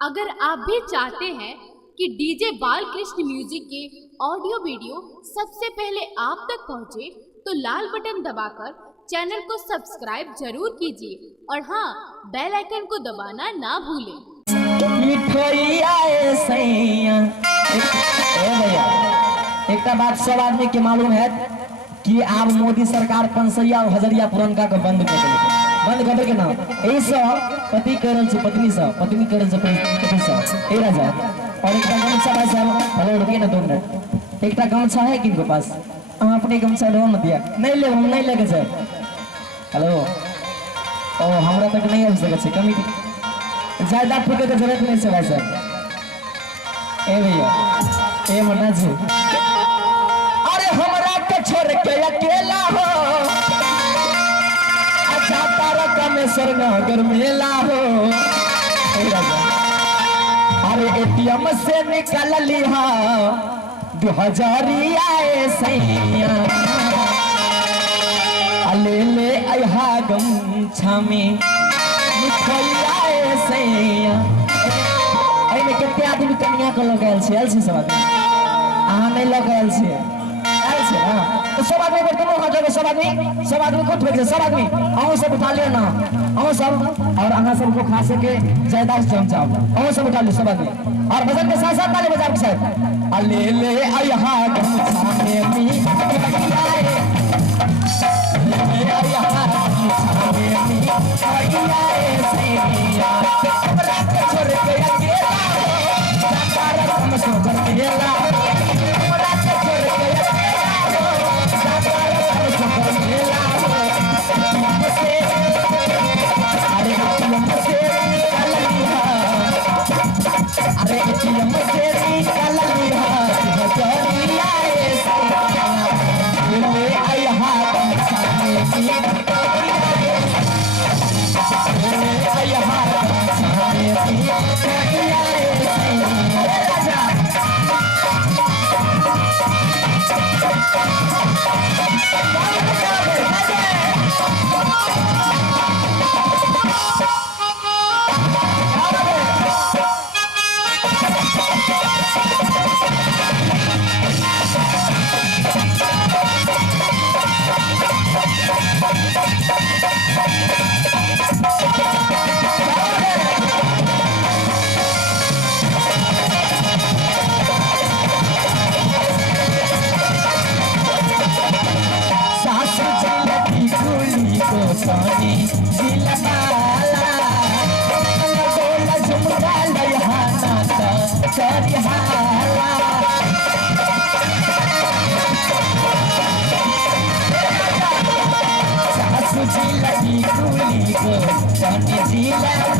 अगर आप भी चाहते हैं कि डीजे बालकृष्ण म्यूजिक के ऑडियो वीडियो सबसे पहले आप तक पहुंचे, तो लाल बटन दबाकर चैनल को सब्सक्राइब जरूर कीजिए और हाँ, बेल आइकन को दबाना ना भूलें। एक बात सब आदमी के मालूम है कि अब मोदी सरकार 500 और हजरिया पुरनका को बंद कर के ना पति करल से पत्नी से पत्नी करल से पति से ए राजा और एक गमछा भाई साहब हेलो रुकिए ना 2 मिनट। एक गमछा है किनको पास? हम अपने गमछा लो मत दिया नहीं ले, हम नहीं लेके सर। हेलो ओ हमरा तक नहीं आ सके छै कमी ज्यादा फूके के जरूरत नहीं है भाई साहब। ए भैया ए मना जी, अरे हमरा के छोड़ के अकेला हो कामेश्वर नगर मेला हो। अरे एटीएम से निकल लिहा 2000 सैया ले अहा गमछा में सैया। कते आदमी कनिया को लगायल छै आयल छै सब आदमी? अहाँ नहीं लगायल छै आयल छै ना? तो सब आदमी को तुम हाथ लगे, सब आदमी को ठोक दे, सब आदमी अहू सब उठा ले ना, अहू सब और अहाँ सबको खा सके ज्यादा चमचा अहू सब उठा ले सब आदमी और भजन के साथ साथ ताली बजा के साथ अले ले अहा गमछा में मी आए ले अहा गमछा में मी आए सैया रात छोड़ के अकेला सारा काम सोच अकेला रात छोड़ के जिला